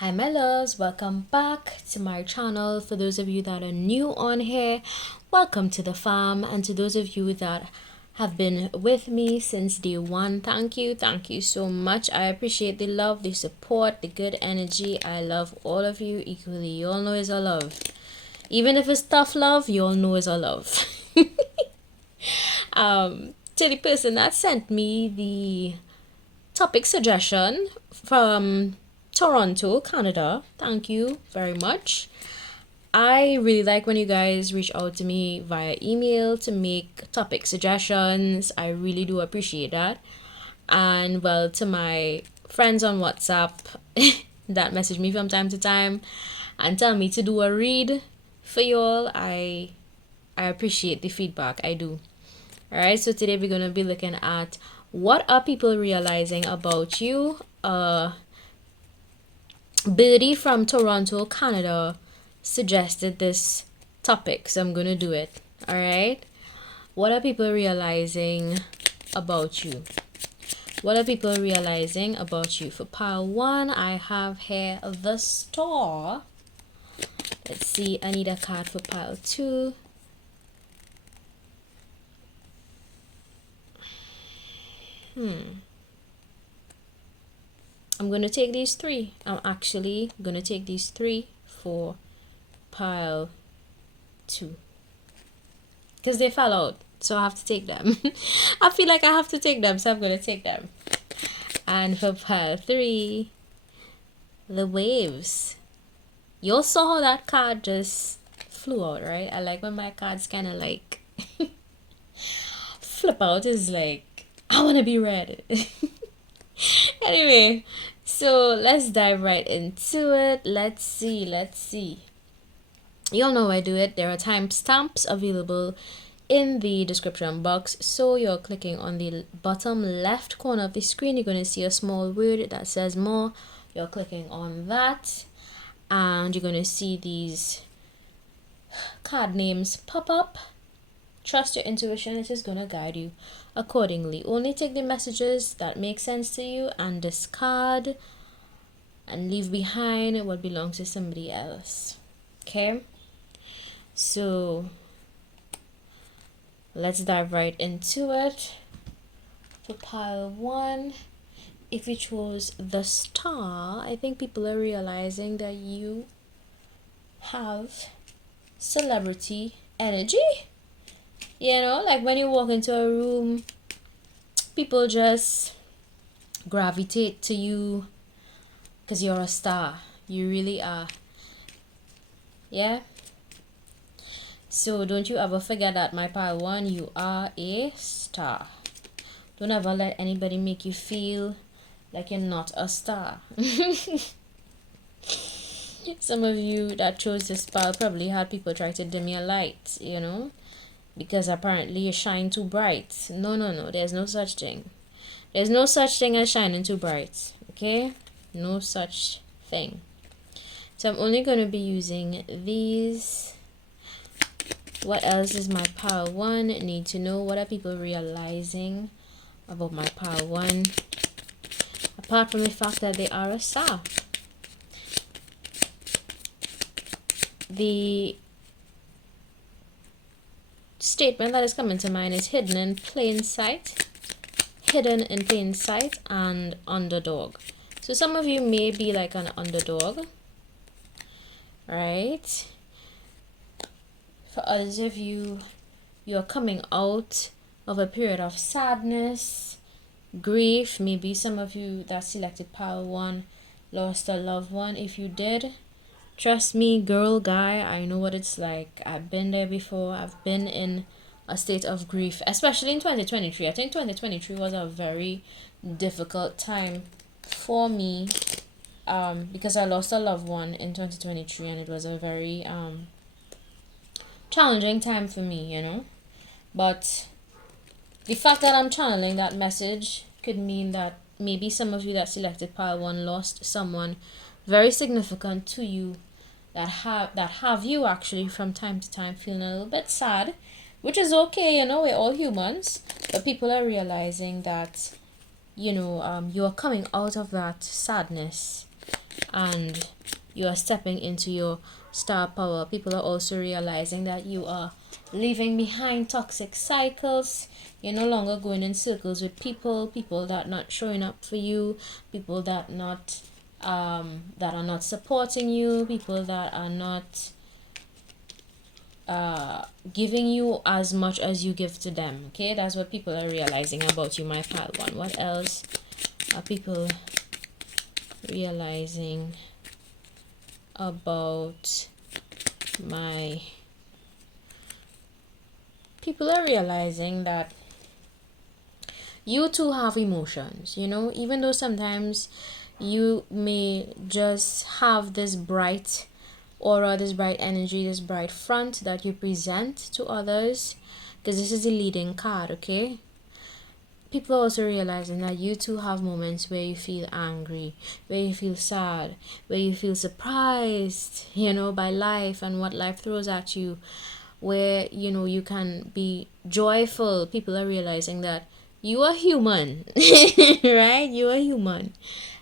Hi my loves, welcome back to my channel. For those of you that are new on here, welcome to the farm, and to those of you that have been with me since day one, thank you so much. I appreciate the love, the support, the good energy. I love all of you equally. You all know it's a love, even if it's tough love, you all know it's a love. To the person that sent me the topic suggestion from Toronto, Canada, thank you very much. I really like when you guys reach out to me via email to make topic suggestions. I really do appreciate that. And well, to my friends on WhatsApp that message me from time to time and tell me to do a read for y'all, I appreciate the feedback. I do. All right, so today we're going to be looking at what are people realizing about you. Birdie from Toronto, Canada suggested this topic, so I'm going to do it. All right, what are people realizing about you? What are people realizing about you? For pile one, I have here the Star. Let's see, I need a card for pile two. I'm going to take these three. I'm actually going to take these three for pile two. Because they fell out. So I have to take them. I feel like I have to take them. So I'm going to take them. And for pile three, the waves. You all saw how that card just flew out, right? I like when my cards kind of like flip out. It's like, I want to be read. Anyway, so let's dive right into it. Let's see. You all know I do it. There are timestamps available in the description box. So you're clicking on the bottom left corner of the screen. You're going to see a small word that says more. You're clicking on that. And you're going to see these card names pop up. Trust your intuition. It is going to guide you accordingly. Only take the messages that make sense to you and discard and leave behind what belongs to somebody else. Okay? So let's dive right into it. For pile one, if you chose the Star, I think people are realizing that you have celebrity energy. You know, like when you walk into a room, people just gravitate to you because you're a star. You really are. Yeah? So don't you ever forget that, my pile one, you are a star. Don't ever let anybody make you feel like you're not a star. Some of you that chose this pile probably had people try to dim your light, you know, because apparently you shine too bright. No, there's no such thing. There's no such thing as shining too bright, okay? No such thing. So I'm only going to be using these. What else is my pile one need to know? What are people realizing about my pile one? Apart from the fact that they are a star. The statement that is coming to mind is hidden in plain sight. Hidden in plain sight and underdog. So some of you may be like an underdog, right? For others of you, you're coming out of a period of sadness, grief. Maybe some of you that selected pile one lost a loved one. If you did, trust me, girl, guy, I know what it's like. I've been there before. I've been in a state of grief, especially in 2023. I think 2023 was a very difficult time for me because I lost a loved one in 2023, and it was a very challenging time for me, you know. But the fact that I'm channeling that message could mean that maybe some of you that selected pile one lost someone very significant to you that have you actually from time to time feeling a little bit sad, which is okay, you know, we're all humans. But people are realizing that, you know, you are coming out of that sadness and you are stepping into your star power. People are also realizing that you are leaving behind toxic cycles. You're no longer going in circles with people that not showing up for you, people that are not supporting you, people that are not giving you as much as you give to them. Okay, that's what people are realizing about you, my pile one. What else are people realizing about my people are realizing that you too have emotions, even though sometimes you may just have this bright aura, this bright energy, this bright front that you present to others, because this is the leading card. Okay, people are also realizing that you too have moments where you feel angry, where you feel sad, where you feel surprised, by life and what life throws at you, where you can be joyful. People are realizing that you are human. Right, you are human,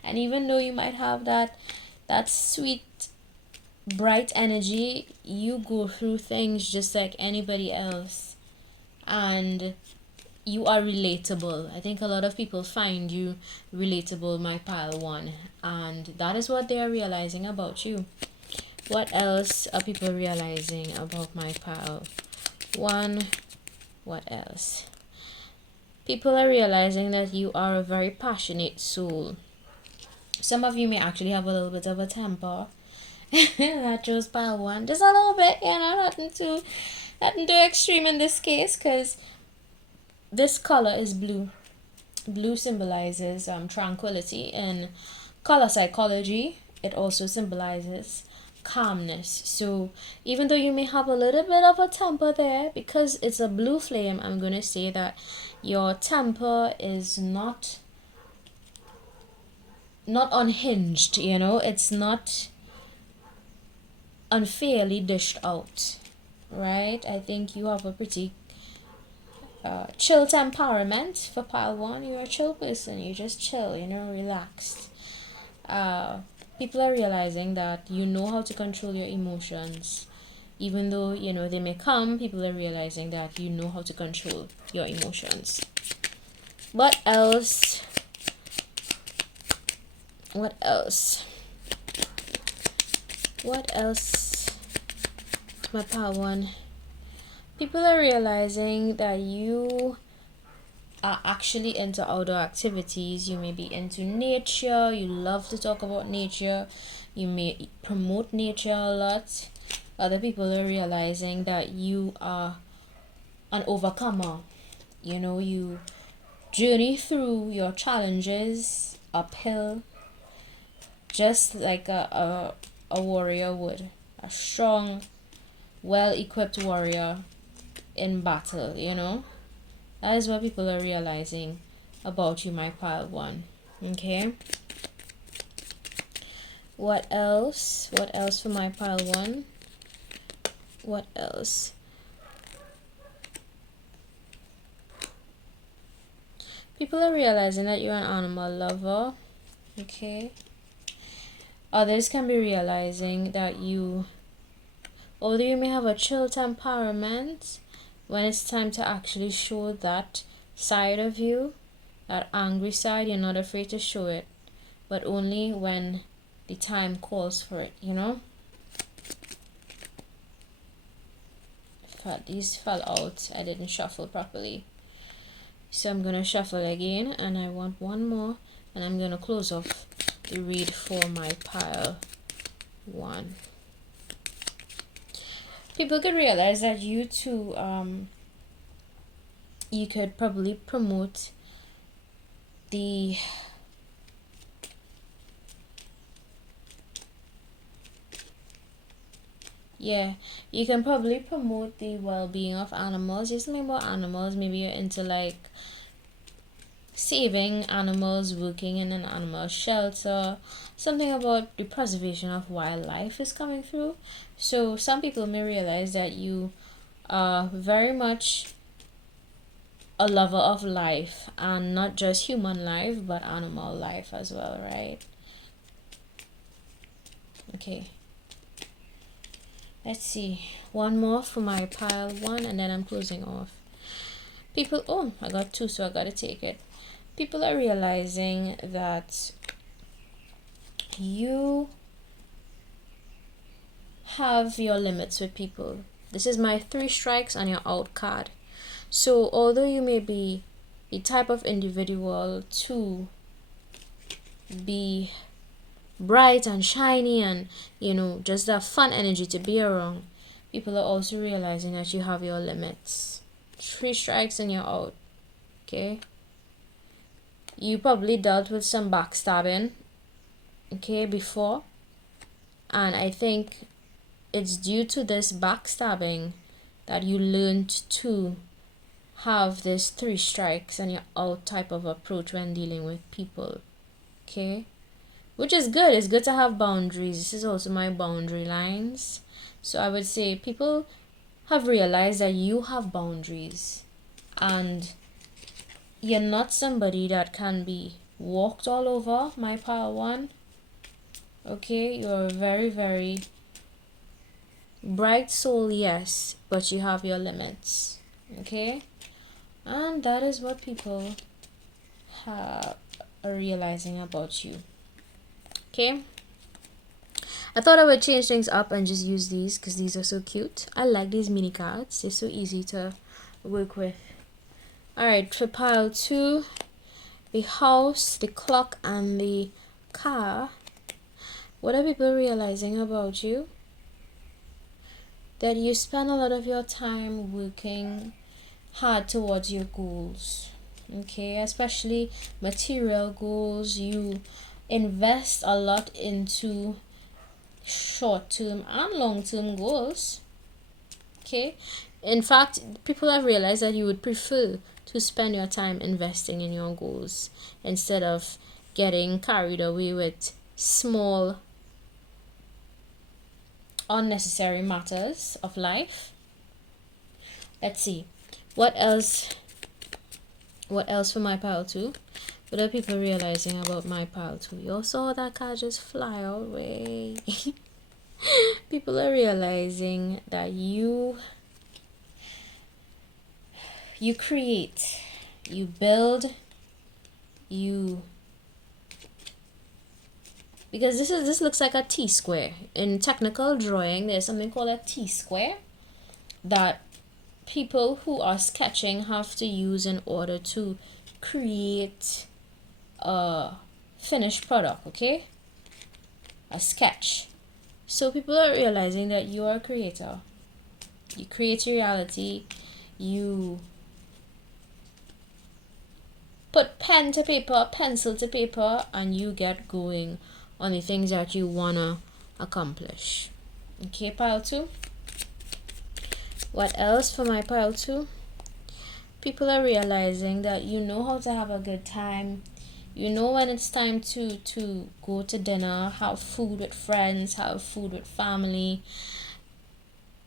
and even though you might have that sweet bright energy, you go through things just like anybody else, and you are relatable. I think a lot of people find you relatable, my pile one, and that is what they are realizing about you. What else are people realizing about my pile one? What else? People are realizing that you are a very passionate soul. Some of you may actually have a little bit of a temper. That chose pile one. Just a little bit, nothing too extreme in this case, because this color is blue. Blue symbolizes tranquility. In color psychology, it also symbolizes calmness. So even though you may have a little bit of a temper there, because it's a blue flame, I'm going to say that your temper is not unhinged. It's not unfairly dished out, right? I think you have a pretty chill temperament for pile one. You're a chill person. You just chill, relaxed. People are realizing that you know how to control your emotions. Even though, they may come, people are realizing that you know how to control your emotions. What else? What else? What else? My pile one. People are realizing that you are actually into outdoor activities. You may be into nature. You love to talk about nature. You may promote nature a lot. Other people are realizing that you are an overcomer. You journey through your challenges uphill, just like a warrior would. A strong, well-equipped warrior in battle, That is what people are realizing about you, my pile one. Okay. What else? What else for my pile one? What else? People are realizing that you're an animal lover. Okay. Others can be realizing that although you may have a chill temperament, when it's time to actually show that side of you, that angry side, you're not afraid to show it, but only when the time calls for it, These fell out. I didn't shuffle properly. So I'm going to shuffle again, and I want one more, and I'm going to close off the read for my pile one. People could realize that you too, you could probably promote the you can probably promote the well-being of animals. Just something about animals. Maybe you're into like saving animals, working in an animal shelter. Something about the preservation of wildlife is coming through. So some people may realize that you are very much a lover of life, and not just human life but animal life as well, right? Okay. Let's see. One more for my pile 1 and then I'm closing off. People, oh, I got 2, so I gotta take it. People are realizing that you have your limits with people. This is my 3 strikes and your out card. So although you may be the type of individual to be bright and shiny and, you know, just that fun energy to be around, people are also realizing that you have your limits. 3 strikes and you're out. Okay, you probably dealt with some backstabbing, okay, before, and I think it's due to this backstabbing that you learned to have this 3 strikes and you're out type of approach when dealing with people. Okay, which is good. It's good to have boundaries. This is also my boundary lines. So I would say people have realized that you have boundaries and you're not somebody that can be walked all over, my pile 1. Okay, you're a very, very bright soul, yes, but you have your limits. Okay, and that is what people are realizing about you. Okay, I thought I would change things up and just use these because these are so cute. I like these mini cards. They're so easy to work with. Alright, for pile 2, the house, the clock, and the car. What are people realizing about you? That you spend a lot of your time working hard towards your goals. Okay, especially material goals. You invest a lot into short-term and long-term goals. Okay, in fact, people have realized that you would prefer to spend your time investing in your goals instead of getting carried away with small unnecessary matters of life. Let's see what else for my pile 2. What are people realizing about my pile 2? You all saw that card just fly away. People are realizing that you create, you build, because this looks like a T-square. In technical drawing, there's something called a T-square that people who are sketching have to use in order to create a finished product, okay? A sketch. So people are realizing that you are a creator. You create your reality. You put pen to paper, pencil to paper, and you get going on the things that you wanna accomplish. Okay, pile 2. What else for my pile 2? People are realizing that you know how to have a good time. You know when it's time to go to dinner, have food with friends, have food with family.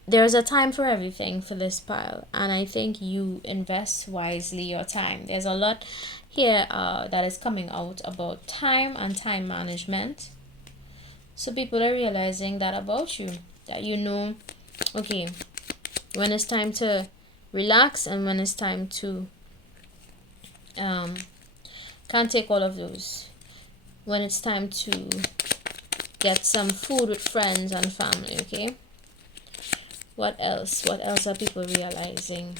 There's a time for everything for this pile, and I think you invest wisely your time. There's a lot here that is coming out about time and time management. So people are realizing that about you, that you know, okay, when it's time to relax and when it's time to can't take all of those, when it's time to get some food with friends and family. Okay, what else are people realizing?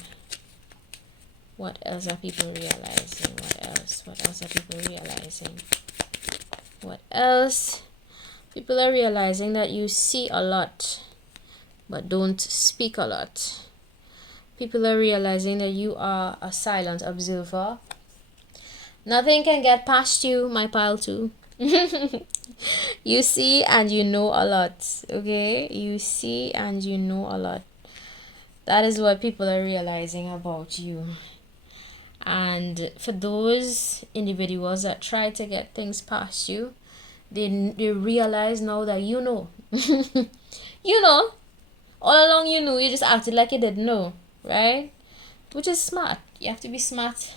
What else are people realizing? What else are people realizing? What else? People are realizing that you see a lot but don't speak a lot. People are realizing that you are a silent observer. Nothing can get past you, my pile 2. You see and you know a lot, okay? You see and you know a lot. That is what people are realizing about you. And for those individuals that try to get things past you, they realize now that you know. You know. All along you knew, you just acted like you didn't know, right? Which is smart. You have to be smart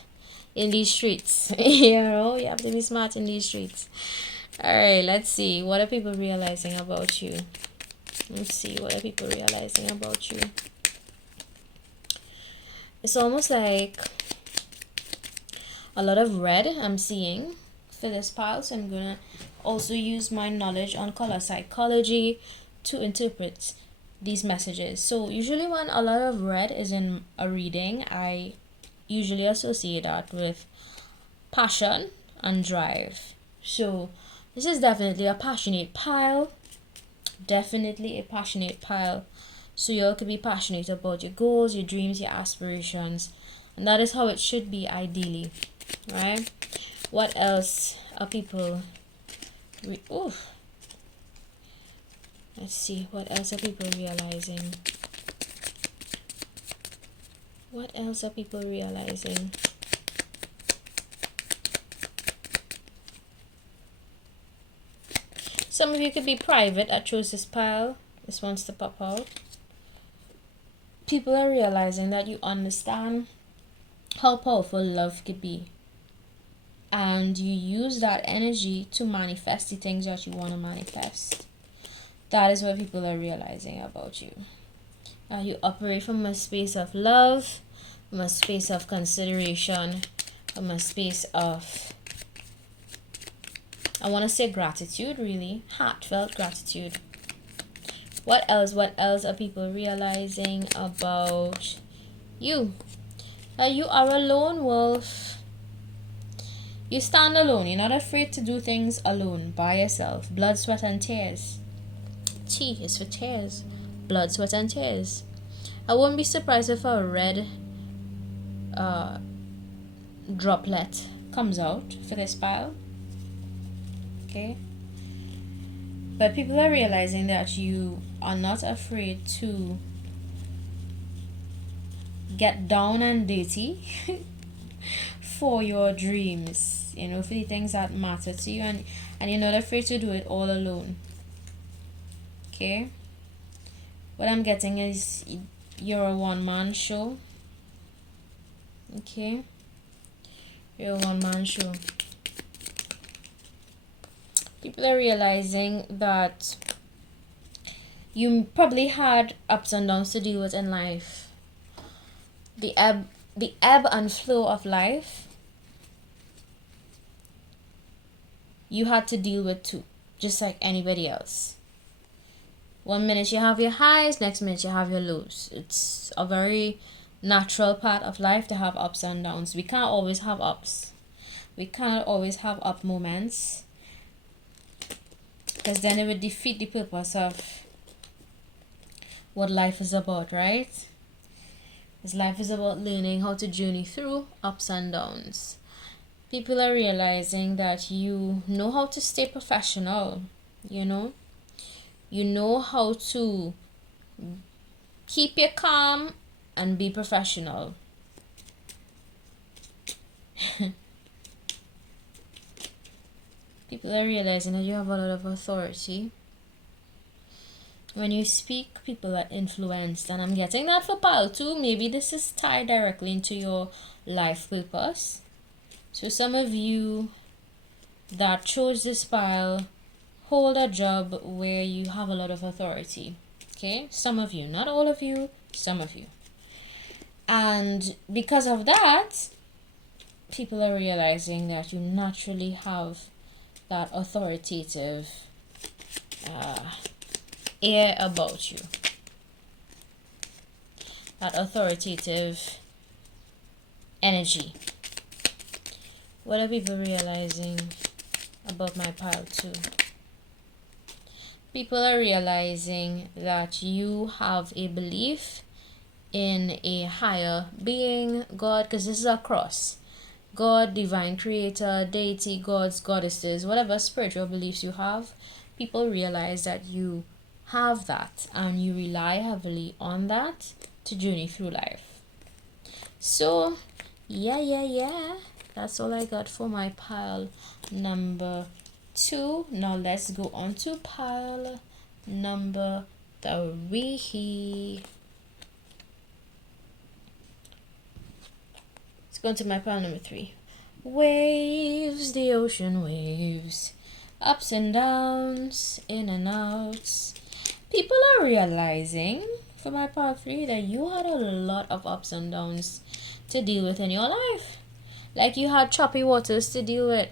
in these streets. You know, you have to be smart in these streets. All right, let's see. What are people realizing about you? Let's see. What are people realizing about you? It's almost like a lot of red I'm seeing for this pile. So I'm going to also use my knowledge on color psychology to interpret these messages. So usually when a lot of red is in a reading, I usually associate that with passion and drive. So this is definitely a passionate pile. Definitely a passionate pile. So you all could be passionate about your goals, your dreams, your aspirations. And that is how it should be ideally. Right? What else are people... Let's see. What else are people realizing? What else are people realizing? Some of you could be private. I chose this pile. This wants to pop out. People are realizing that you understand how powerful love could be. And you use that energy to manifest the things that you want to manifest. That is what people are realizing about you. You operate from a space of love, from a space of consideration, from a space of, I want to say gratitude, really. Heartfelt gratitude. What else? What else are people realizing about you? You are a lone wolf. You stand alone. You're not afraid to do things alone, by yourself. Blood, sweat, and tears. T is for tears. Blood, sweat, and tears. I wouldn't be surprised if a red droplet comes out for this pile. Okay? But people are realizing that you are not afraid to get down and dirty for your dreams, you know, for the things that matter to you, and you're not afraid to do it all alone. Okay? What I'm getting is you're a one-man show. Okay? You're a one-man show. People are realizing that you probably had ups and downs to deal with in life. The ebb and flow of life, you had to deal with too, just like anybody else. One minute you have your highs, next minute you have your lows. It's a very natural part of life to have ups and downs. We can't always have ups. We cannot always have up moments, because then it would defeat the purpose of what life is about, right? Because life is about learning how to journey through ups and downs. People are realizing that you know how to stay professional, you know? You know how to keep your calm and be professional. People are realizing that you have a lot of authority. When you speak, people are influenced, and I'm getting that for pile 2. Maybe this is tied directly into your life purpose. So some of you that chose this pile hold a job where you have a lot of authority. Okay? Some of you, not all of you, some of you. And because of that, people are realizing that you naturally have that authoritative air about you. That authoritative energy. What are people realizing about my pile 2? People are realizing that you have a belief in a higher being, God, because this is a cross. God, divine creator, deity, gods, goddesses, whatever spiritual beliefs you have, people realize that you have that and you rely heavily on that to journey through life. So, yeah. That's all I got for my pile number 2. Now let's go on to pile number 3. Let's go into my pile number 3. Waves, the ocean waves. Ups and downs, in and outs. People are realizing, for my part 3, that you had a lot of ups and downs to deal with in your life. Like you had choppy waters to deal with.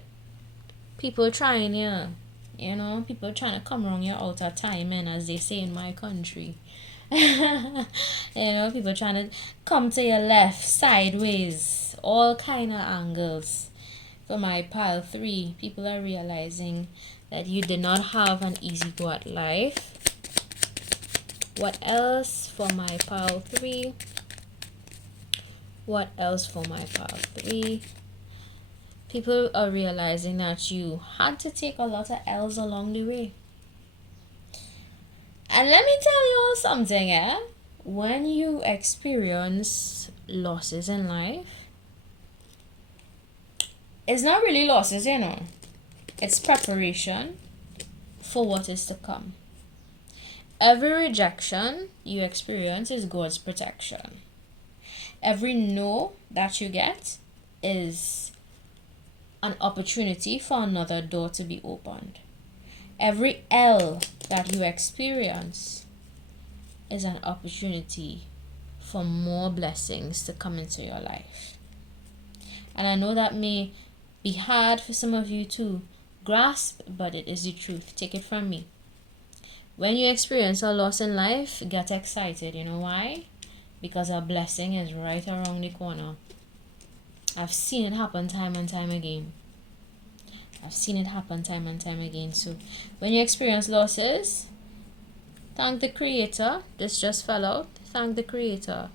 People trying you know, people trying to come around your outer timing, as they say in my country. You know, people trying to come to your left, sideways, all kind of angles. For my pile 3, people are realizing that you did not have an easy go at life. What else for my pile 3? What else for my pile 3? People are realizing that you had to take a lot of L's along the way. And let me tell you all something, when you experience losses in life, it's not really losses, you know. It's preparation for what is to come. Every rejection you experience is God's protection. Every no that you get is an opportunity for another door to be opened. Every L that you experience is an opportunity for more blessings to come into your life. And I know that may be hard for some of you to grasp, but it is the truth. Take it from me. When you experience a loss in life, get excited. You know why? Because a blessing is right around the corner. I've seen it happen time and time again. So when you experience losses, thank the Creator. This just fell out. Thank the Creator.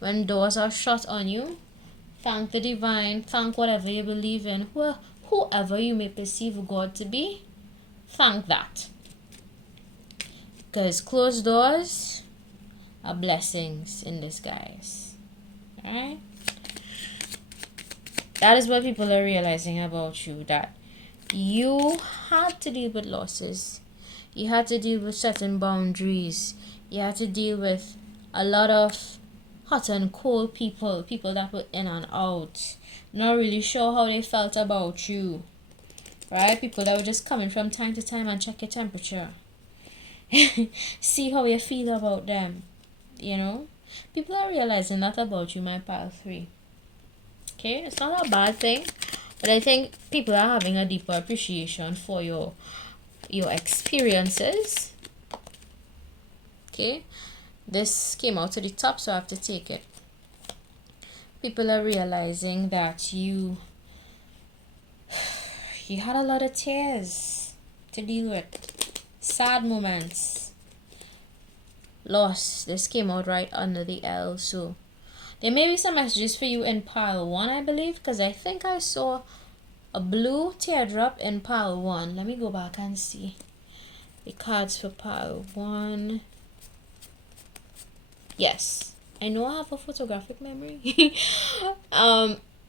When doors are shut on you, thank the Divine. Thank whatever you believe in. Whoever you may perceive God to be, thank that. Because closed doors are blessings in disguise. Alright? That is what people are realizing about you. That you had to deal with losses. You had to deal with certain boundaries. You had to deal with a lot of hot and cold people. People that were in and out. Not really sure how they felt about you. Right? People that were just coming from time to time and check your temperature. See how you feel about them. You know? People are realizing that about you, my pile 3. Okay? It's not a bad thing. But I think people are having a deeper appreciation for your experiences. Okay? This came out to the top, so I have to take it. People are realizing that you had a lot of tears to deal with. Sad moments. Loss. This came out right under the L, so there may be some messages for you in pile 1, I believe, because I think I saw a blue teardrop in pile 1. Let me go back and see the cards for pile 1. Yes, I know I have a photographic memory.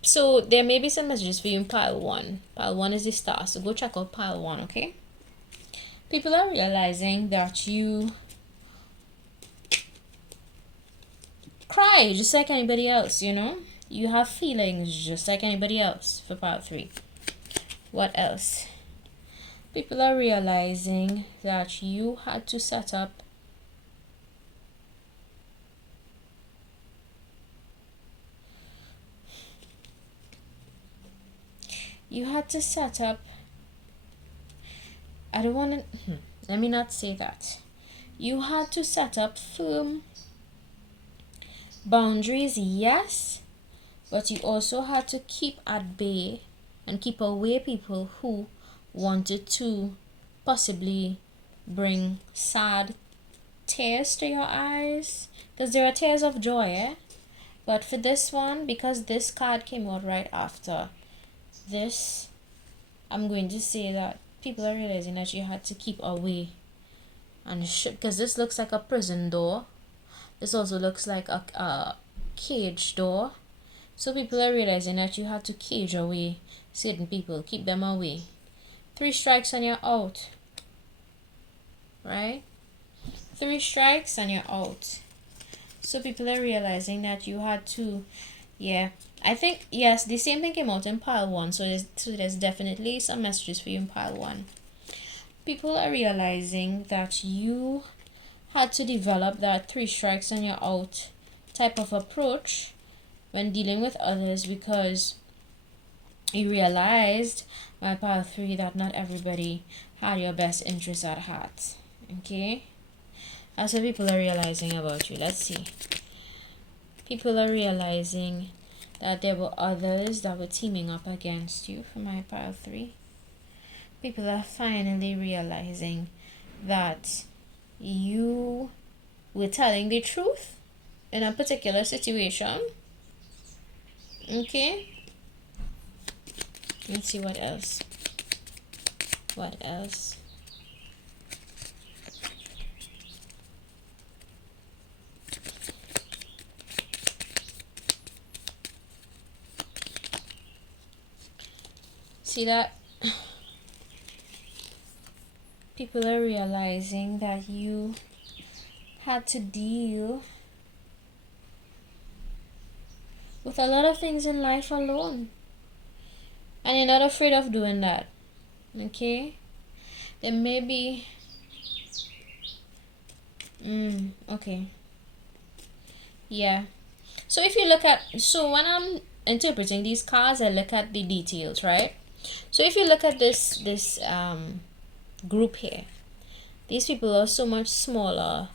So there may be some messages for you in pile 1. Pile 1 is the star, so go check out pile 1, okay? People are realizing that you cry just like anybody else, you know? You have feelings just like anybody else for part 3. What else? People are realizing that you had to set up I don't want to let me not say that. You had to set up firm boundaries, yes, but you also had to keep at bay and keep away people who wanted to possibly bring sad tears to your eyes, because there are tears of joy, but for this one, because this card came out right after this, I'm going to say that people are realizing that you had to keep away and because this looks like a prison door. This also looks like a cage door. So people are realizing that you have to cage away certain people. Keep them away. 3 strikes and you're out. Right? 3 strikes and you're out. So people are realizing that you had to, I think, yes, the same thing came out in pile 1. So there's definitely some messages for you in pile 1. people are realizing that you had to develop that 3 strikes and you're out type of approach when dealing with others, because you realized, my pile 3, that not everybody had your best interest at heart. Okay, that's what people are realizing about you. Let's see. People are realizing that there were others that were teaming up against you for my pile 3. People are finally realizing that you were telling the truth in a particular situation. Okay, let's see what else. What else? See that? People are realizing that you had to deal with a lot of things in life alone, and you're not afraid of doing that. Okay, there may be okay, yeah. So if you look at, so when I'm interpreting these cards, I look at the details, right? So if you look at this group here, these people are so much smaller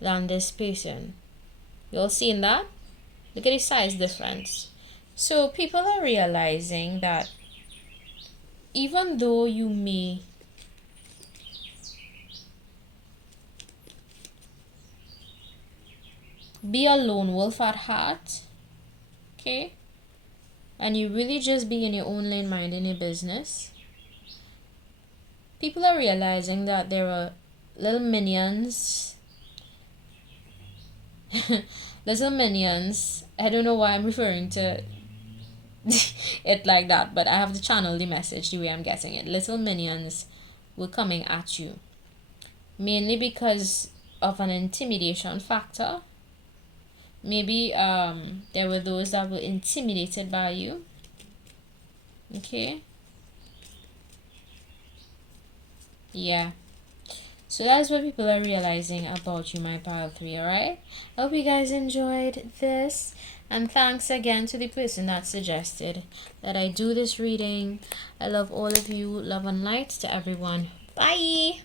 than this person. You all seeing that? Look at the size difference. So people are realizing that even though you may be a lone wolf at heart, okay, and you really just be in your own lane minding your business, people are realizing that there are little minions. Little minions. I don't know why I'm referring to it like that, but I have to channel the message the way I'm getting it. Little minions were coming at you, mainly because of an intimidation factor. Maybe there were those that were intimidated by you. Okay, yeah. So that's what people are realizing about you, my pile 3. All right, I hope you guys enjoyed this, and thanks again to the person that suggested that I do this reading. I love all of you. Love and light to everyone. Bye.